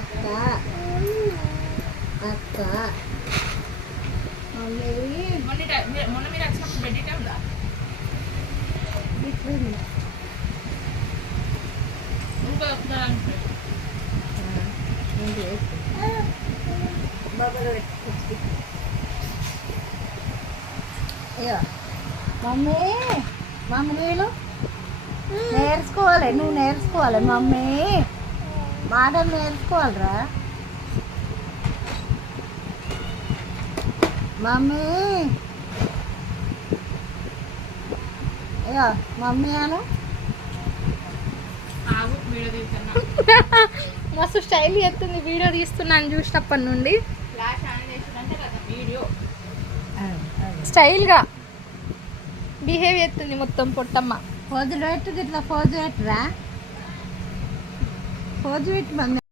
అక్క అక్క మమ్మీ మొన్న మీరు వచ్చినప్పుడు బెడ్ ఉందా ఇంకా మమ్మీ మమ్మీ నీళ్ళు నేర్చుకోవాలి, నువ్వు నేర్చుకోవాలి మమ్మీ, మాటలు నేర్చుకోవాలిరా మమ్మీ. అయ్యో మమ్మీ అను. వీడియో తీస్తున్నా మస్తు స్టైల్ చేస్తుంది వీడియో తీస్తున్నాను చూసినప్పటి నుండి. ఫ్లాష్ ఆన్ చేసిందంటే కదా వీడియో స్టైల్గా బిహేవ్ చేస్తుంది మొత్తం పొట్టమ్మ. ఫోజులు పెట్టు, ఇట్లా ఫోజు పెట్టురా, ఫోజు పెట్టు మమ్మీ.